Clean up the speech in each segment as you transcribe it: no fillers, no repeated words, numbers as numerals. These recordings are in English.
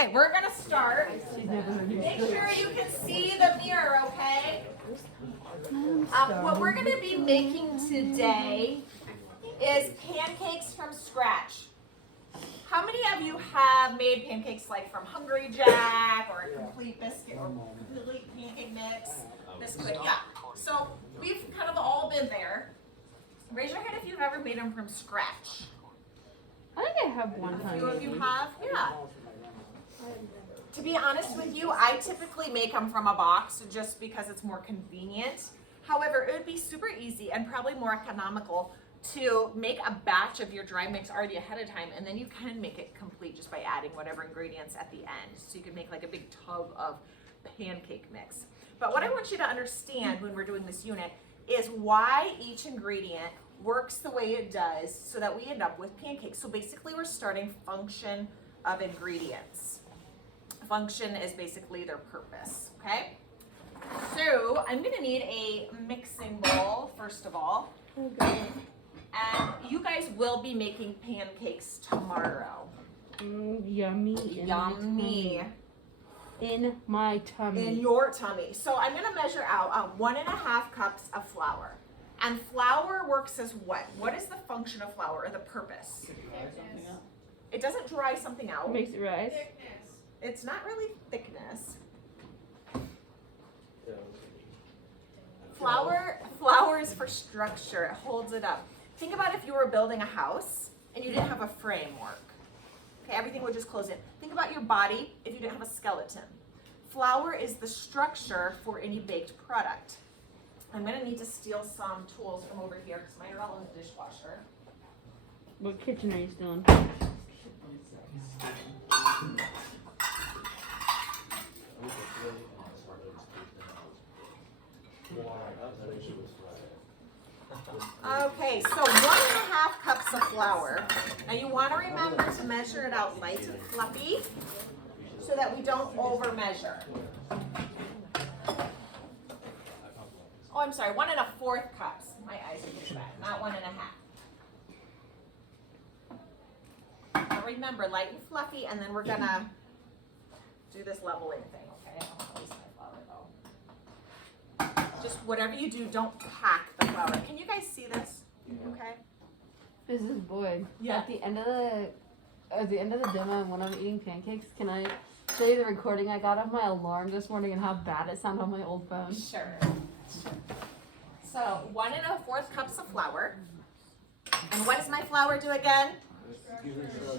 Okay, we're gonna start. Make sure you can see the mirror, okay? What we're gonna be making today is pancakes from scratch. How many of you have made pancakes like from Hungry Jack or a complete biscuit or complete pancake mix? Biscuit, yeah. So we've kind of all been there. Raise your hand if you've ever made them from scratch. I think I have one time. A few of you have, yeah. To be honest with you, I typically make them from a box just because it's more convenient. However, it would be super easy and probably more economical to make a batch of your dry mix already ahead of time, and then you can make it complete just by adding whatever ingredients at the end. So you can make like a big tub of pancake mix. But what I want you to understand when we're doing this unit is why each ingredient works the way it does so that we end up with pancakes. So basically we're starting function of ingredients. Function is basically their purpose, okay? So I'm gonna need a mixing bowl, first of all. Okay. And you guys will be making pancakes tomorrow. Yummy. Yummy. In my tummy. In your tummy. So I'm gonna measure out 1.5 cups of flour. And flour works as what? What is the function of flour or the purpose? It doesn't dry something out. It makes it rise. It's not really thickness. Flour is for structure. It holds it up. Think about if you were building a house and you didn't have a framework. Okay, everything would just close in. Think about your body if you didn't have a skeleton. Flour is the structure for any baked product. I'm gonna need to steal some tools from over here because mine are all in the dishwasher. What kitchen are you still in? Okay, so 1.5 cups of flour. Now you want to remember to measure it out light and fluffy so that we don't over measure. Oh, I'm sorry, 1.25 cups. My eyes are too bad, not 1.5. Now remember, light and fluffy, and then we're gonna do this leveling thing, okay? I'll place my flour though. Just whatever you do, don't pack the flour. Can you guys see this? Okay. This is Boyd. Yeah. At the end of the demo, when I'm eating pancakes, can I show you the recording I got of my alarm this morning and how bad it sounded on my old phone? Sure. So 1.25 cups of flour. And what does my flour do again?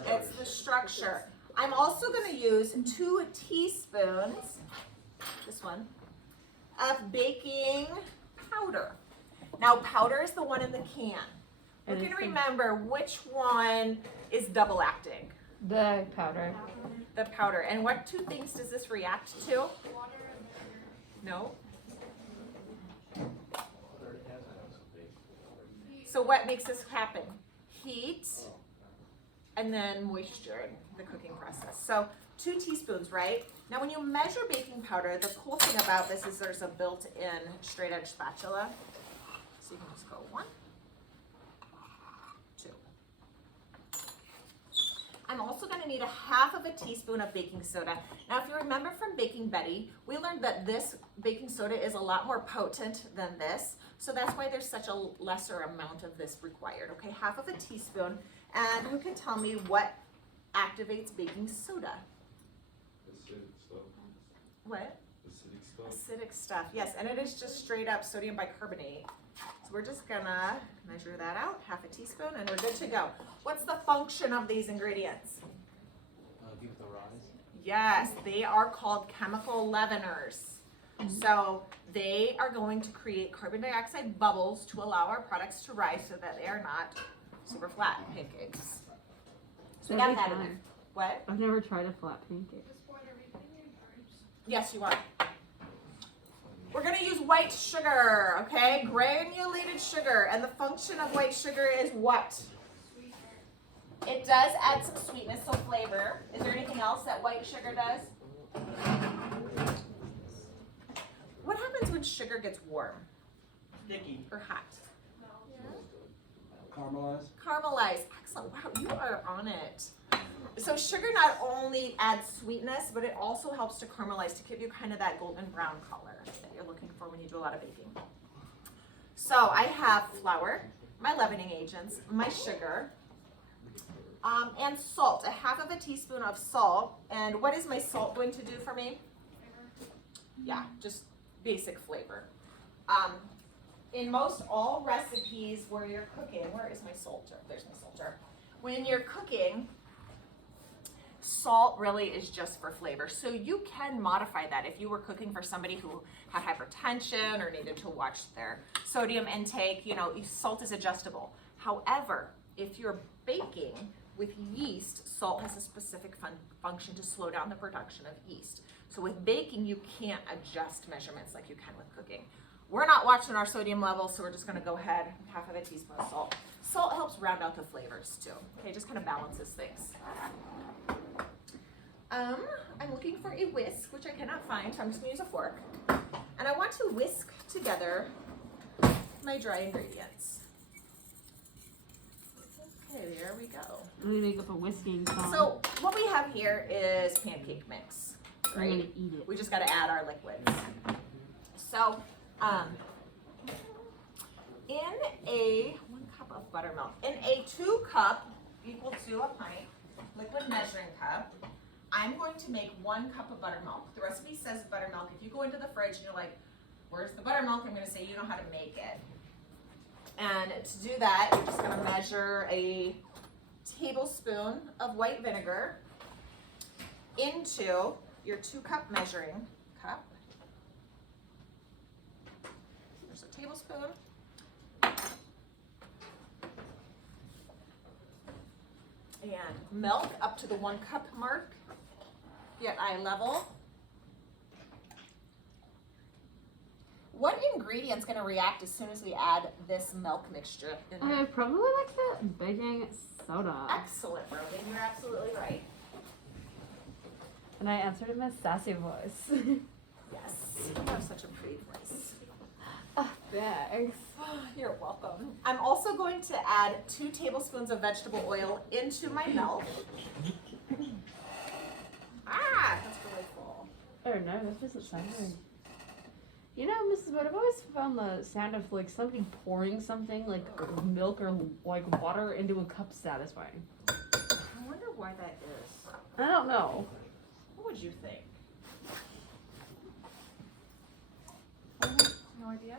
It's the structure. I'm also going to use 2 teaspoons, this one, of baking powder. Now powder is the one in the can. We're going to remember which one is double acting. The powder. The powder. And what 2 things does this react to? No. So what makes this happen? Heat and then moisture in the cooking process. So 2 teaspoons, right? Now when you measure baking powder, the cool thing about this is there's a built-in straight edge spatula. So you can just go 1, 2. I'm also going to need 1/2 teaspoon of baking soda. Now if you remember from Baking Betty, we learned that this baking soda is a lot more potent than this. So that's why there's such a lesser amount of this required. Okay, 1/2 teaspoon. And who can tell me what activates baking soda? Acidic stuff. What? Acidic stuff. Acidic stuff, yes, and it is just straight up sodium bicarbonate. So we're just gonna measure that out, 1/2 teaspoon, and we're good to go. What's the function of these ingredients? Give it the rise. Yes, they are called chemical leaveners. So they are going to create carbon dioxide bubbles to allow our products to rise so that they are not super flat pancakes. So we got that in there. What? I've never tried a flat pancake. Yes, you are. We're gonna use white sugar, okay? Granulated sugar. And the function of white sugar is what? It does add some sweetness, so flavor. Is there anything else that white sugar does? What happens when sugar gets warm? Sticky. Or hot? Caramelize. Caramelize. Excellent. Wow, you are on it. So sugar not only adds sweetness, but it also helps to caramelize to give you kind of that golden brown color that you're looking for when you do a lot of baking. So I have flour, my leavening agents, my sugar, and salt, a half of a teaspoon of salt. And what is my salt going to do for me? Yeah, just basic flavor. In most all recipes where you're cooking, where is my salter? There's my salter. When you're cooking, salt really is just for flavor. So you can modify that if you were cooking for somebody who had hypertension or needed to watch their sodium intake, you know, salt is adjustable. However, if you're baking with yeast, salt has a specific function to slow down the production of yeast. So with baking, you can't adjust measurements like you can with cooking. We're not watching our sodium levels, so we're just gonna go ahead, half of a teaspoon of salt. Salt helps round out the flavors too. Okay, just kind of balances things. I'm looking for a whisk, which I cannot find, so I'm just gonna use a fork. And I want to whisk together my dry ingredients. Okay, there we go. Let me make up a whisking song. So what we have here is pancake mix, I'm right? gonna eat it. We just gotta add our liquids. So, in a 1 cup of buttermilk, in a 2 cup equal to a pint liquid measuring cup, I'm going to make 1 cup of buttermilk. The recipe says buttermilk. If you go into the fridge and you're like, where's the buttermilk? I'm gonna say you know how to make it. And to do that, you're just gonna measure a tablespoon of white vinegar into your 2 cup measuring cup. There's a tablespoon. And milk up to the 1 cup mark, at eye level. What ingredient's gonna react as soon as we add this milk mixture in there? I probably like the baking soda. Excellent, Rogan, you're absolutely right. And I answered in my sassy voice. Yes, you have such a pretty voice. Thanks. You're welcome. I'm also going to add 2 tablespoons of vegetable oil into my milk. That's really full. Oh no, this doesn't sound right. You know, Mrs. Wood, I've always found the sound of like somebody pouring something like milk or like water into a cup satisfying. I wonder why that is. I don't know. What would you think? No idea?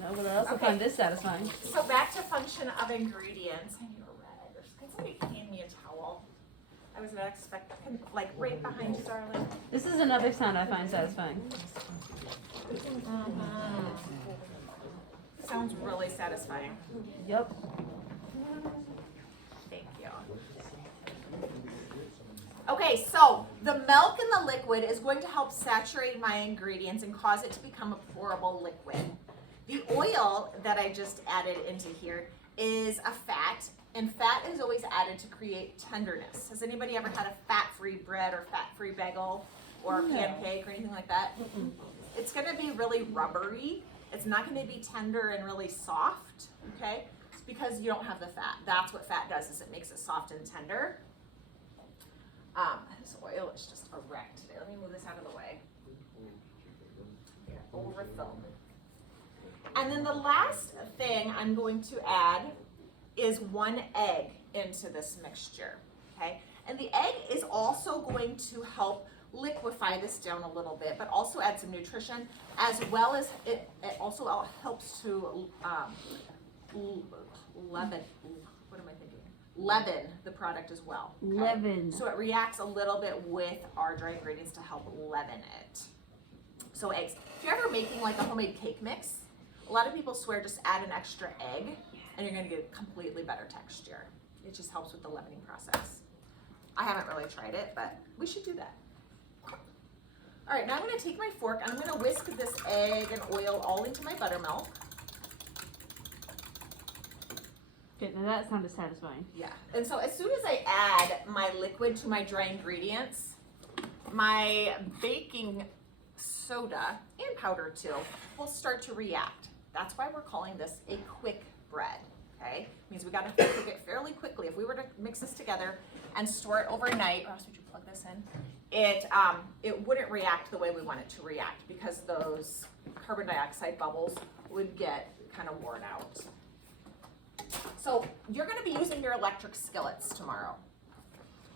No, but I also Okay. find this satisfying. So back to function of ingredients. I need a rag. Can somebody hand me a towel? I was not expecting, like right behind you, darling. This is another sound I find satisfying. Sounds really satisfying. Yep. Thank you. Okay, so the milk in the liquid is going to help saturate my ingredients and cause it to become a pourable liquid. The oil that I just added into here is a fat, and fat is always added to create tenderness. Has anybody ever had a fat-free bread or fat-free bagel or a pancake or anything like that? It's gonna be really rubbery. It's not gonna be tender and really soft, okay? It's because you don't have the fat. That's what fat does, is it makes it soft and tender. This oil is just a wreck today. Let me move this out of the way. Here, overfill. And then the last thing I'm going to add is 1 egg into this mixture, okay? And the egg is also going to help liquefy this down a little bit, but also add some nutrition, as well as it also helps to leaven the product as well. Okay? Leaven. So it reacts a little bit with our dry ingredients to help leaven it. So eggs. If you're ever making like a homemade cake mix, a lot of people swear just add an extra egg and you're gonna get completely better texture. It just helps with the leavening process. I haven't really tried it, but we should do that. All right, now I'm gonna take my fork and I'm gonna whisk this egg and oil all into my buttermilk. Okay, now that sounded satisfying. Yeah, and so as soon as I add my liquid to my dry ingredients, my baking soda and powder too will start to react. That's why we're calling this a quick bread. okay? Means we gotta cook it fairly quickly. If we were to mix this together and store it overnight, or else would you plug this in? It wouldn't react the way we want it to react because those carbon dioxide bubbles would get kind of worn out. So you're gonna be using your electric skillets tomorrow.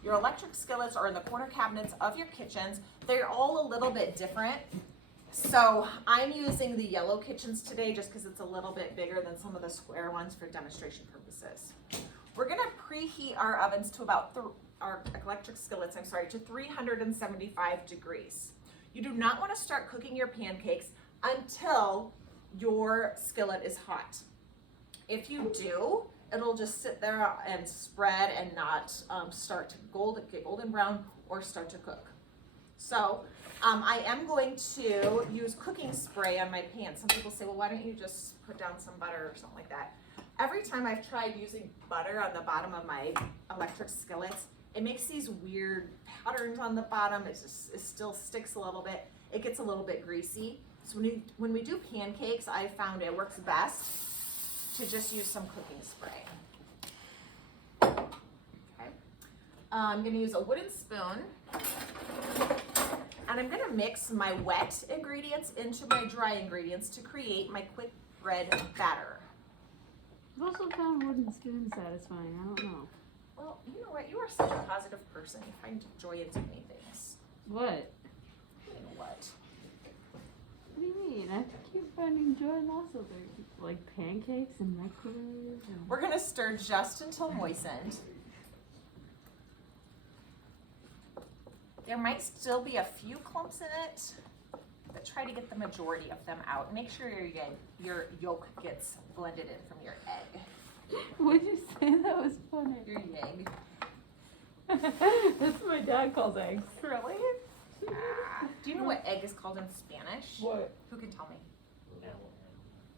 Your electric skillets are in the corner cabinets of your kitchens. They're all a little bit different. So I'm using the yellow kitchens today just because it's a little bit bigger than some of the square ones for demonstration purposes. We're gonna preheat our ovens to about, our electric skillets, to 375 degrees. You do not wanna start cooking your pancakes until your skillet is hot. If you do, it'll just sit there and spread and not start to get golden brown or start to cook. So I am going to use cooking spray on my pan. Some people say, well, why don't you just put down some butter or something like that? Every time I've tried using butter on the bottom of my electric skillets, it makes these weird patterns on the bottom. It still sticks a little bit. It gets a little bit greasy. So when we do pancakes, I found it works best to just use some cooking spray. Okay. I'm gonna use a wooden spoon. And I'm gonna mix my wet ingredients into my dry ingredients to create my quick bread batter. I've also found wooden spoon satisfying. I don't know. Well, you know what? You are such a positive person. You find joy in so many things. What? You know what? What do you mean? I keep finding joy in lots of things, like pancakes and microwaves. And... We're gonna stir just until moistened. There might still be a few clumps in it, but try to get the majority of them out. Make sure your yolk gets blended in from your egg. What'd you say? That was funny. Your egg. That's what my dad calls eggs. Really? Do you know what egg is called in Spanish? What? Who can tell me?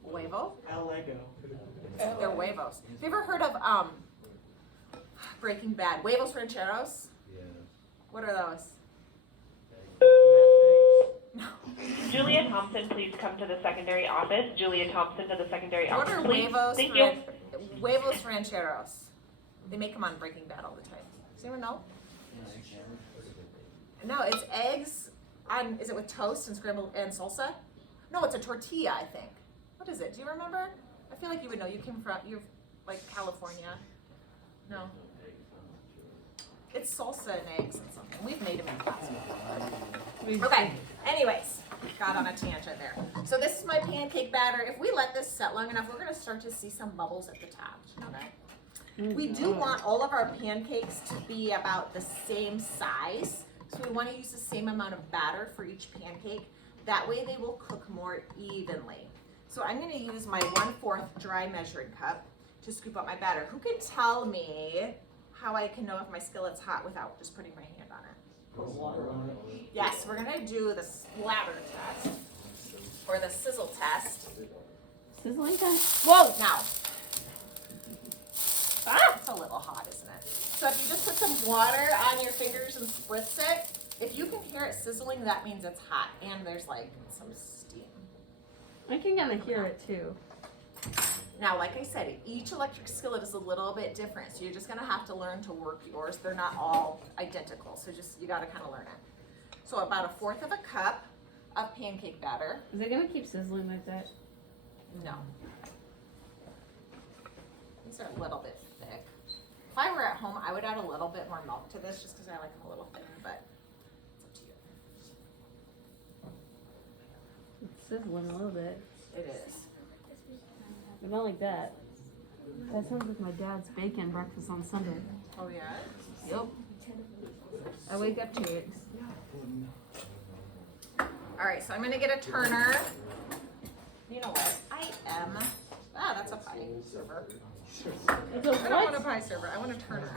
Huevo? El Lego. They're huevos. Have you ever heard of Breaking Bad? Huevos rancheros? Yeah. What are those? No. Julia Thompson, please come to the secondary office. Julia Thompson to the secondary What office, are please. huevos? Thank you. Huevos rancheros. They make them on Breaking Bad all the time. Does anyone know? No, it's eggs on. Is it with toast and scrambled and salsa? No, it's a tortilla, I think. What is it? Do you remember? I feel like you would know. You're like California. No. It's salsa and eggs and something. We've made them in class before. Okay. Anyways, got on a tangent there. So this is my pancake batter. If we let this set long enough, we're gonna start to see some bubbles at the top. Did you know that? We do want all of our pancakes to be about the same size. So we want to use the same amount of batter for each pancake. That way they will cook more evenly. So I'm going to use my 1/4 dry measuring cup to scoop up my batter. Who can tell me how I can know if my skillet's hot without just putting my hand on it? Put water on it. Yes, we're going to do the splatter test or the sizzle test. Sizzling test? Whoa, now. It's a little hot, isn't it? So if you just put some water on your fingers and spritz it, if you can hear it sizzling, that means it's hot. And there's like some steam. I can kind of hear it too. Now, like I said, each electric skillet is a little bit different. So you're just gonna have to learn to work yours. They're not all identical. So you gotta kind of learn it. So about 1/4 of a cup of pancake batter. Is it gonna keep sizzling like that? No. These are a little bit thick. If I were at home, I would add a little bit more milk to this just because I like them a little thicker, but it's up to you. It's sizzling a little bit. It is. But not like that. That sounds like my dad's bacon breakfast on Sunday. Oh, yeah? Yep. I wake up to it. All right, so I'm going to get a turner. You know what? That's a pie server. It's a I don't want a what? pie server. I want a turner.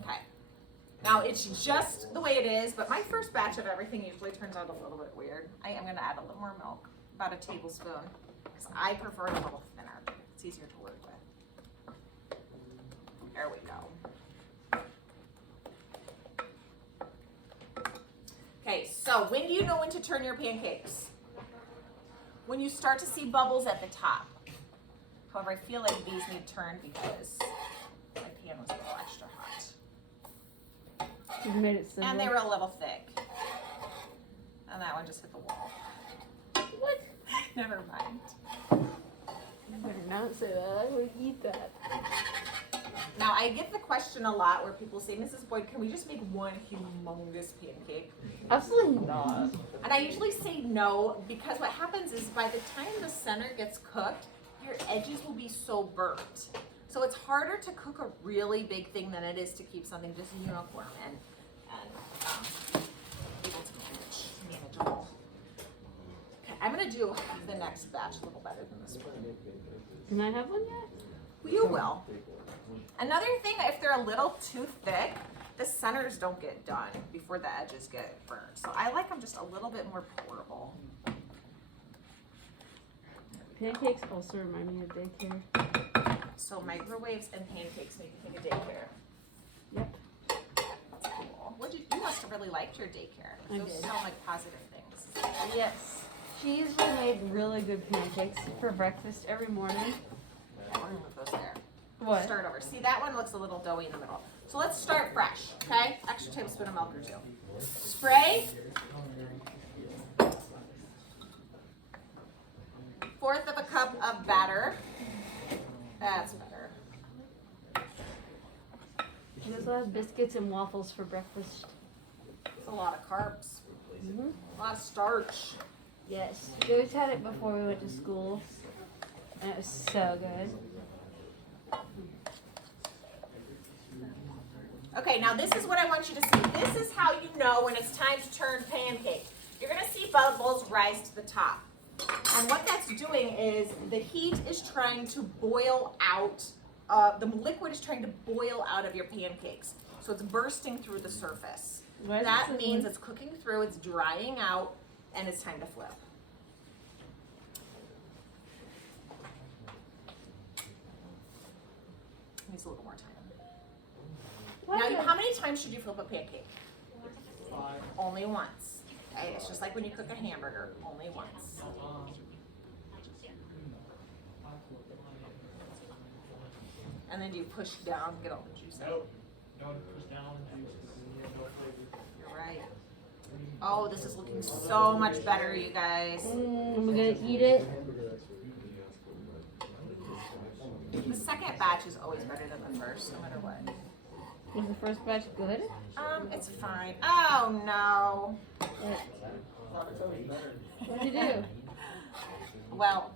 Okay. Now it's just the way it is, but my first batch of everything usually turns out a little bit weird. I am going to add a little more milk, about a tablespoon, because I prefer it a little thinner. It's easier to work with. There we go. Okay, so when do you know when to turn your pancakes? When you start to see bubbles at the top. However, I feel like these need turned because my pan was a little extra hot. You've made it simple. And they were a little thick. And that one just hit the wall. What? Never mind. You better not say that. I would eat that. Now, I get the question a lot where people say, Mrs. Boyd, can we just make one humongous pancake? Absolutely not. And I usually say no, because what happens is by the time the center gets cooked, your edges will be so burnt. So it's harder to cook a really big thing than it is to keep something just uniform and able to manageable. Okay, I'm gonna do the next batch a little better than this one. Can I have one yet? You will. Another thing, if they're a little too thick, the centers don't get done before the edges get burnt. So I like them just a little bit more portable. Pancakes also remind me of daycare. So microwaves and pancakes make you think of daycare. Yep. That's cool. You must have really liked your daycare. I Those did. sound like positive things. Yes. She usually made really good pancakes for breakfast every morning. Yeah, we're gonna move those there. What? Start over. See, that one looks a little doughy in the middle. So let's start fresh, okay? Extra tablespoon of milk or two. Spray. 1/4 of a cup of batter. That's better. She also has biscuits and waffles for breakfast. It's a lot of carbs. Mm-hmm. A lot of starch. Yes. We always had it before we went to school. And it was so good. Okay, now this is what I want you to see. This is how you know when it's time to turn pancake. You're gonna see bubbles rise to the top. And what that's doing is the heat is trying to boil out, the liquid is trying to boil out of your pancakes. So it's bursting through the surface. Why is That this means it's cooking through, it's drying out, and it's time to flip. Needs a little more time. Now, how many times should you flip a pancake? 5. Only once. Okay, it's just like when you cook a hamburger, only once. And then you push down, get all the juice out. Nope. No one push down the juices and you have no flavor. You're right. Oh, this is looking so much better, you guys. We're gonna eat it. The second batch is always better than the first, no matter what. Was the first batch good? It's fine. Oh no. What did you do? Well,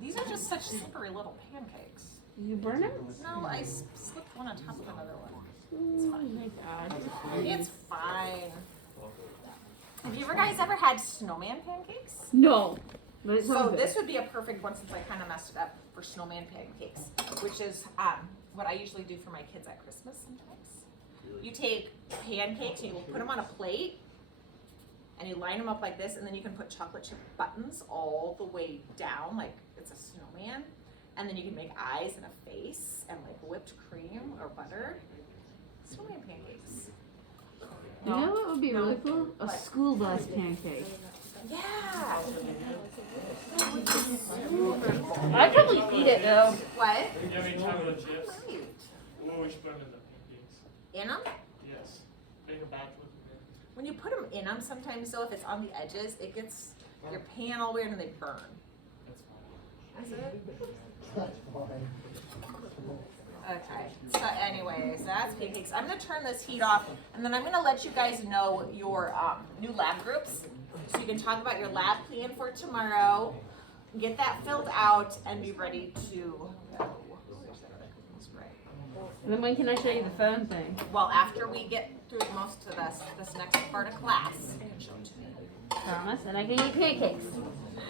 these are just such slippery little pancakes. Did you burn them? No, I slipped one on top of another one. Oh my god. It's fine. Have you guys ever had snowman pancakes? No. But it So sounds this good. would be a perfect one since I kind of messed it up for snowman pancakes, which is what I usually do for my kids at Christmas sometimes. You take pancakes and you put them on a plate and you line them up like this, and then you can put chocolate chip buttons all the way down like it's a snowman, and then you can make eyes and a face and like whipped cream or butter. Snowman pancakes. You know what would be No. really cool? A What? school bus pancake. Yeah. I'd probably eat it though. What? Do you have any chocolate chips? Right. Oh, we should put them in the pancakes. In them? Yes. Make a batch with them. When you put them in them, sometimes though, if it's on the edges, it gets your pan all weird and they burn. That's fine. Is it? Okay. So anyways, that's pancakes. I'm gonna turn this heat off, and then I'm gonna let you guys know your new lab groups, so you can talk about your lab plan for tomorrow, get that filled out, and be ready to go. And then when can I show you the phone thing? Well, after we get through most of this next part of class, you can show it to me. Promise, and I can eat pancakes.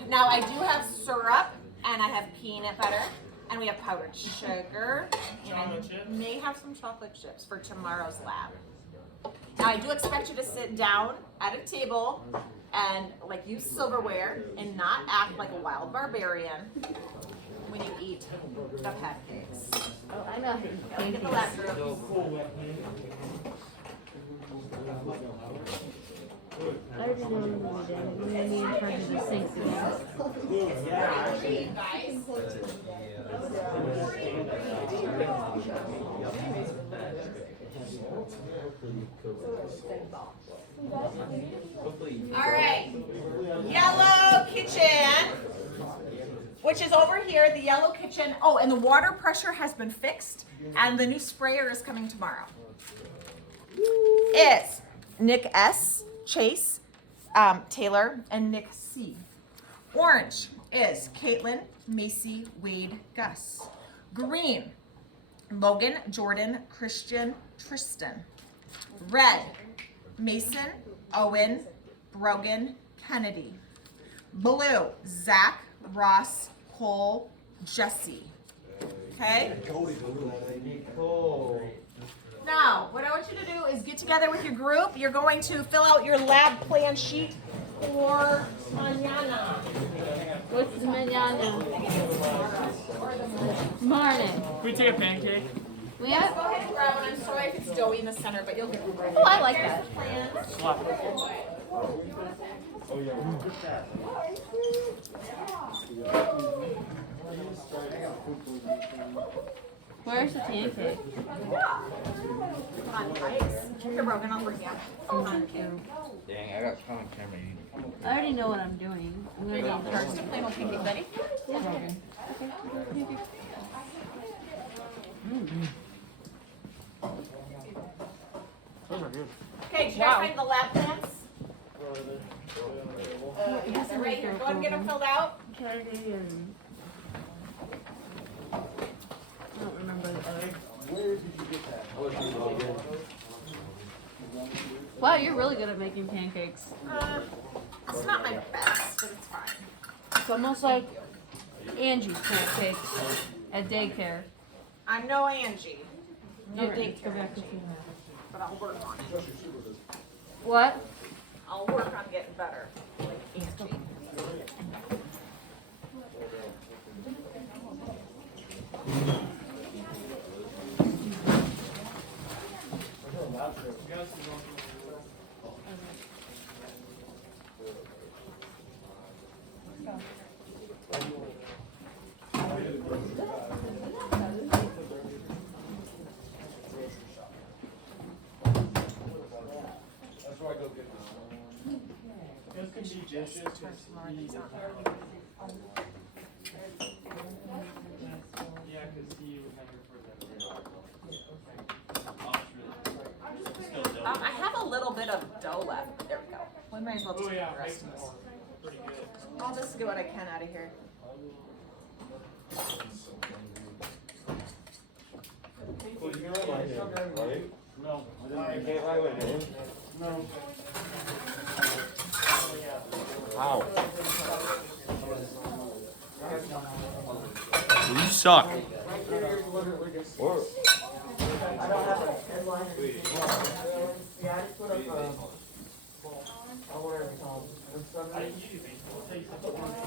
Now I do have syrup, and I have peanut butter, and we have powdered sugar, and Chocolate chips? I may have some chocolate chips for tomorrow's lab. Now I do expect you to sit down at a table and like use silverware and not act like a wild barbarian when you eat the pancakes. Oh, I know how to eat Okay, get the pancakes. lab group. I already know what I'm gonna be doing. I'm gonna be in charge of the sinks again. All right, yellow kitchen, which is over here, the yellow kitchen. Oh, and the water pressure has been fixed, and the new sprayer is coming tomorrow. It's Nick S, Chase, Taylor, and Nick C. Orange is Caitlin, Macy, Wade, Gus. Green, Logan, Jordan, Christian, Tristan. Red, Mason, Owen, Brogan, Kennedy. Blue, Zach, Ross, Cole, Jesse. Okay? Now, what I want you to do is get together with your group. You're going to fill out your lab plan sheet for mañana. What's the manana? Morning. Can we take a pancake? We Yes, have. go ahead and grab one. I'm sorry if it's doughy in the center, but you'll get one. Oh, I like that. Slap. Where's the pancake? Pancakes. Here, Brogan, I'll bring you. Thank you. Dang, I got common camera. I already know what I'm doing. I'm gonna go Just first. a plain old pancake, Betty. Yeah, Brogan. Okay. Those are good. Okay, did you guys find the lab plans? Yes, they're right here. Go ahead and get them filled out. I don't remember the other. Wow, you're really good at making pancakes. It's not my best, but it's fine. It's almost like Angie's pancakes at daycare. I'm no Angie. No Go daycare back to Angie, female. but I'll work on it. What? I'll work on getting better, like Angie. Those can be dishes. Yeah, because he was not here for that. I have a little bit of dough left. There we go. We might as well Oh take yeah, the make rest some of this. more. Pretty good. I'll just get what I can out of here. No. No. How? You suck. Or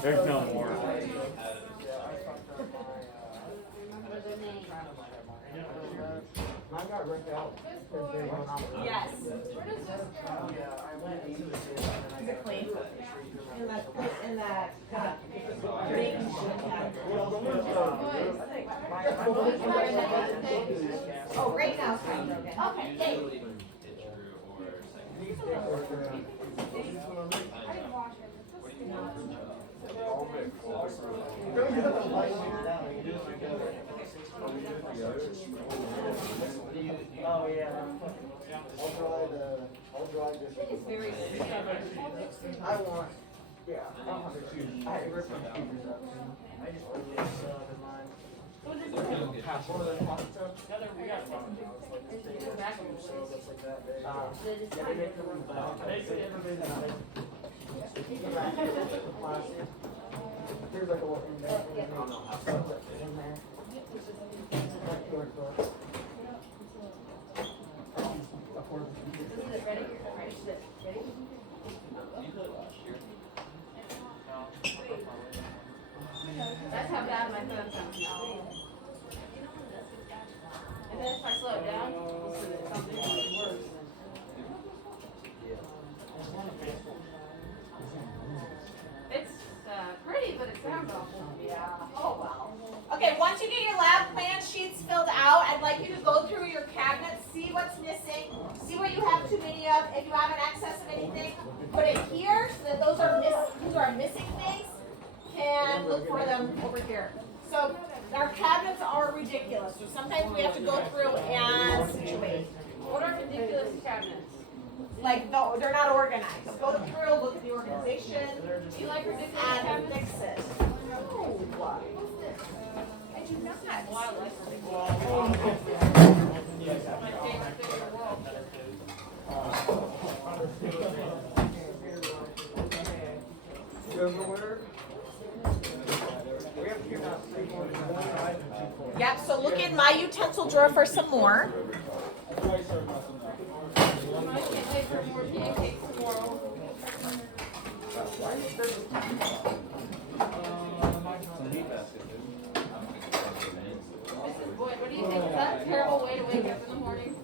There's no more. Mine got ripped out because they went off. Yes. Is it clean? In that green. Oh, right now it's fine, Brogan. Okay, hey. Oh, yeah. I'll dry this. It's very good. I want, yeah, I don't have to choose. I rip my fingers up. I just put this in mine. One of those pasta tubs. Yeah, they make them the plastic. There's like a little index in there. Like QR code. That's how bad my phone sounds now. And then if I slow it down, something worse. and look for them over here. So our cabinets are ridiculous, so sometimes we have to go through and situate. What are ridiculous cabinets? Like, they're not organized. Go through, look at the organization, Do you like ridiculous and cabinets? fix it. No. I do not. Well, I like my favorite thing in the world. Yep, so look in my utensil drawer for some more. I can't wait for more pancakes tomorrow. Mrs. Boyd, what do you think? Is that a terrible way to wake up in the morning?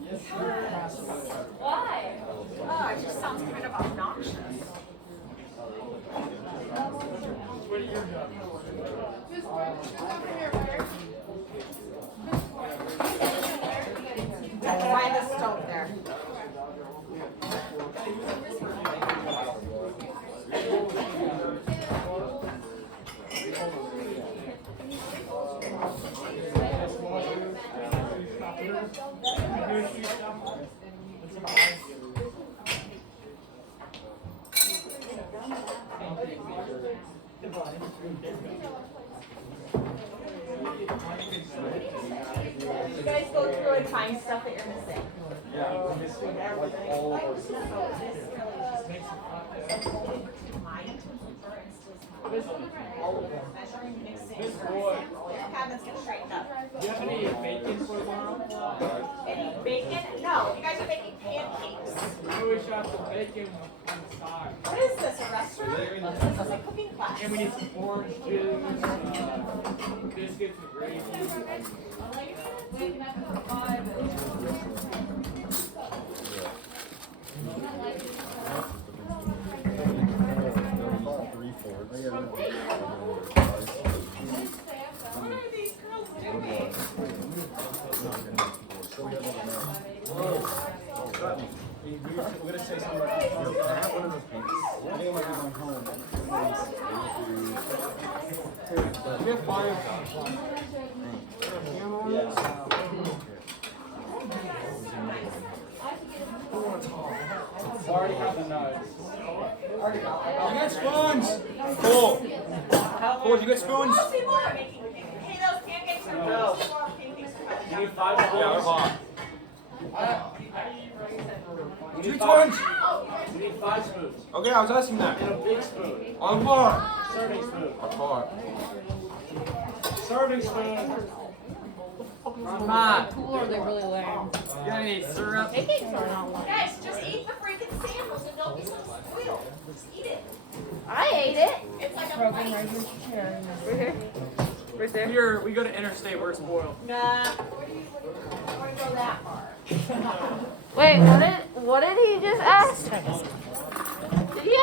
Why? Oh, it just sounds kind of obnoxious. Who's over here, Blair? Find the stove there. You guys go through and find stuff that you're missing. Measuring, mixing, cabinets get straightened up. Do you have any bacon for tomorrow? Any bacon? No, you guys are making pancakes. I wish I had some bacon on the side. What is this, a restaurant? This is a cooking class. And we need some orange juice, biscuits and gravy. Waking up at 5. What are these girls doing? We're gonna say something about one of those pancakes. I think I might be going home. We have fire. Already have the nuts. You got spoons. Cool. Cool. You got spoons. Oh, people are making pancakes. Hey, those pancakes are No. people are pancakes. You need 5 Yeah, we're spoons. hot. You Two need spoons. 5. You need 5 spoons. Okay, I was asking that. And a big spoon. On the floor. Serving spoon. Hot. Serving spoon. Not cool or they really lame. You got any syrup? Pancakes are not lame. Guys, just eat the freaking sandwich and don't be so spoiled. Just eat it. I ate it. It's like a Broken bite. right chair. Right there. Here, we go to interstate, we're spoiled. Nah, I wouldn't go that far. Wait, what did he just ask?